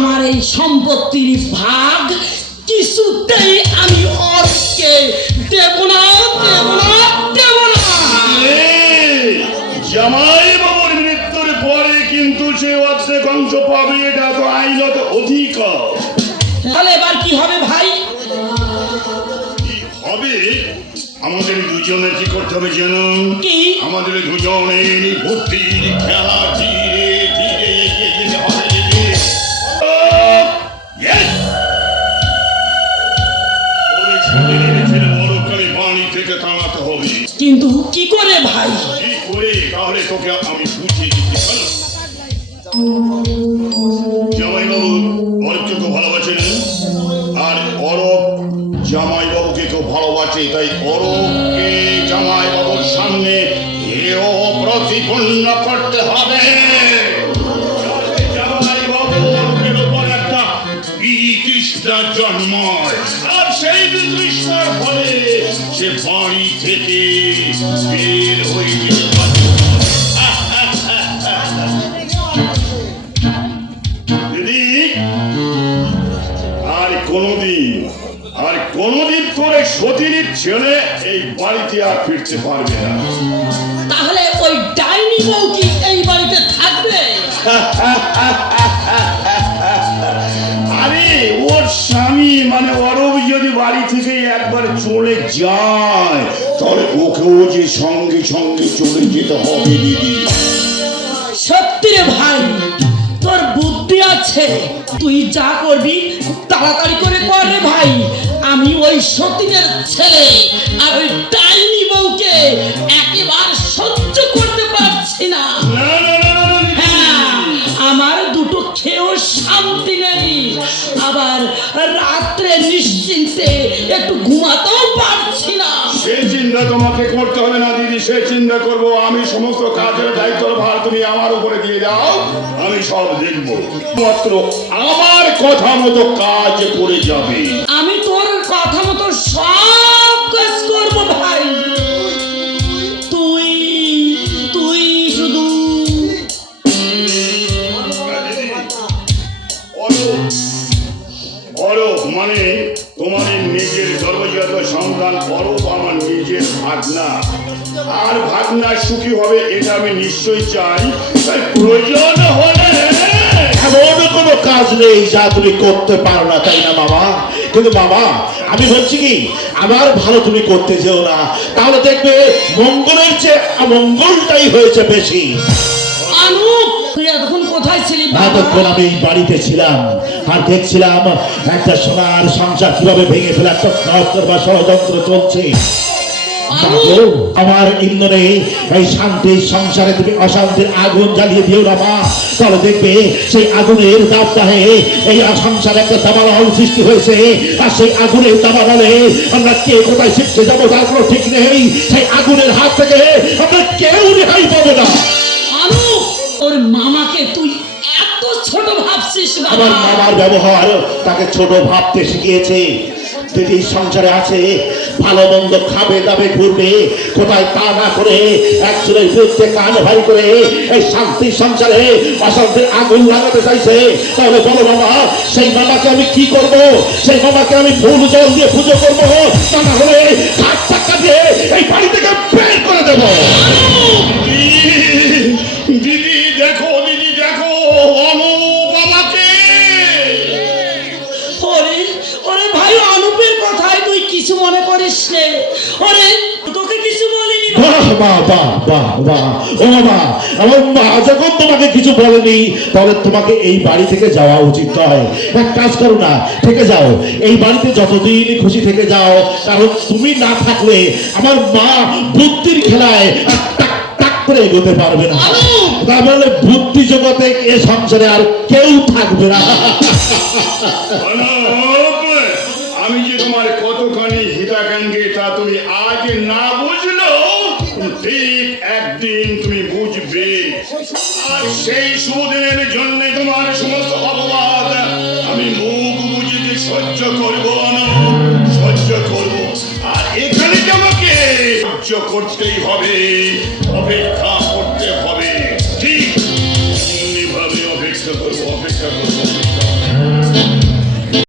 আমার এই সম্পত্তির ভাগ কিছুতেই আমি ওরকে দেব না, দেব না, দেব না। জামাই বাবুর মৃত্যুর পরে কিন্তু সে অর্ধেক অংশ পাবে, এটা তো আইনত অধিকার। তাহলে এবার কি হবে ভাই? কি হবে? আমাদের দুজনে কি করতে হবে জানো? কি? আমাদের দুজনের বুদ্ধির খেলা ধীরে ধীরে এগিয়ে যেতে হবে। বাড়ি থেকে তাড়াতে হবে। কিন্তু কি করে ভাই? কি করে? তাহলে তোকে আমি বুঝিয়ে দিচ্ছি। জামাই বাবু অরবকে খুব ভালোবাসেন, আর অরব জামাই বাবুকে খুব ভালোবাসে, তাই অরবকে জামাই বাবুর সামনে এও প্রতিপন্ন করতে হবে। জামাই বাবুর উপর একটা বিতৃষ্ণা জন্মায়, আর সেই বিতৃষ্ণার ফলে সে বাড়ি থেকে বের হয়ে যেতে পারে। আর কোনদিন করে সতীনীর ছেলে এই বাড়িতে আর ফিরতে পারবে না। তাহলে ওই ডাইনি বউ কি এই বাড়িতে থাকবে? আরে ওর স্বামী মানে অরব যদি বাড়ি থেকে একবার চলে যায়, তাহলে ওকেও যে সঙ্গে সঙ্গে চলে যেতে হবে। দিদি সত্যি রে ভাই, তোর বুদ্ধি আছে, তুই যা করবি তাড়াতাড়ি করে কর রে ভাই। আমি ওই সতীনের ছেলে আর ওই ডাইনি বউকে একেবারে সহ্য করতে পারছি না। হ্যাঁ, আমার দুটো খেয়েও শান্তি নেই, আবার রাত্রে নিশ্চিন্তে একটু ঘুমাতেও পারছি না। সে চিন্তা তোমাকে করতে হবে না দিদি, সে চিন্তা করবো আমি। সমস্ত কাজের দায়িত্ব ভার তুমি আমার উপরে দিয়ে দাও, আমি সব দেখবো। মাত্র আমার কথা মতো কাজ করে যাবে। আমি তোর কথা মতো সব কাজ করবো ভাই। তুই তুই শুধু অরব মানে তোমার নিজের গর্ভজাত সন্তান। অরব আমার নিজের ভাগনা, আর ভাগনা সুখী হবে এটা আমি নিশ্চয়ই চাই। তাই প্রয়োজন হলে এমন কোনো কাজ নেই যা তুমি করতে পারো না, তাই না বাবা? কিন্তু বাবা, আমি বলছি কি, আমার ভালো তুমি করতে যেও না, তাহলে দেখবে মঙ্গলের চেয়ে অমঙ্গলটাই হয়েছে বেশি। আনুপ, তুই এতক্ষণ কোথায় ছিলি? এতক্ষণ আমি এই বাড়িতে ছিলাম আর দেখছিলাম একটা সোনার সংসার কিভাবে ভেঙে ফেলে একটা বা ষড়যন্ত্র চলছে। আমার ইন্ধনে এই শান্তির সংসারে তুমি অশান্তির আগুন জ্বালিয়ে দিও না মা, তাহলে দেখবে সেই আগুনের দাবদাহে এই সংসারে একটা দাবানল সৃষ্টি হয়েছে, আর সেই আগুনের দাবানলে আমরা কে কোথায় শিখতে যাবো তার কোনো ঠিক নেই। সেই আগুনের হাত থেকে আমরা কেউ রেহাই পাবো না। আনুপ, ওর মামাকে তুই এত ছোট ভাবছিস? আমার মামার ব্যবহার তাকে ছোট ভাবতে শিখিয়েছে। দিদি সংসারে আছে, ভালো মন্দ খাবে দাবে ঘুরবে, কোথায় তা না করে একজনের বিরুদ্ধে কান ভারী করে এই শান্তি সংসারে অশান্তির আগুন লাগাতে চাইছে। তাহলে বলো মামা, সেই মামাকে আমি কি করব? সেই মামাকে আমি ফুল জল দিয়ে পুজো করবো, তা না হলে হাত টাকা দিয়ে এই বাড়ি থেকে বের করে দেবো। দিদি দেখো, দিদি দেখো, অনুপ আমাকে। ওরে ওরে ভাই, অনুপের কথায় তুই কিছু মনে করিস নে। ওরে তোকে কিছু বলিনি। বাহ বাহ বাহ বাহ বাহ, ও মামা, আমার মা যখন তোমাকে কিছু বলেনি, তাহলে তোমাকে এই বাড়ি থেকে যাওয়া উচিত নয়। এক কাজ করো না, থেকে যাও, এই বাড়িতে যতদিন খুশি থেকে যাও, কারণ তুমি না থাকলে আমার মা বুদ্ধির খেলায় টাক টাক করে এগোতে পারবে না। তাহলে বুদ্ধি জগতে এ সংসারে আর কেউ থাকবে না। আমি যে তোমার কতখানি হিতাকাঙ্ক্ষী তা তুমি আজ না বুঝলো, ঠিক একদিন তুমি বুঝবে। আর সেই সুদিনের জন্য তোমার সমস্ত অপবাদ আমি মুখ বুঝিতে সহ্য করবো না, সহ্য করবো। আর এখানে আমাকে সহ্য করতেই হবে, অপেক্ষা করতে হবে। ঠিক এমনি ভাবে অপেক্ষা করবো, অপেক্ষা করবো।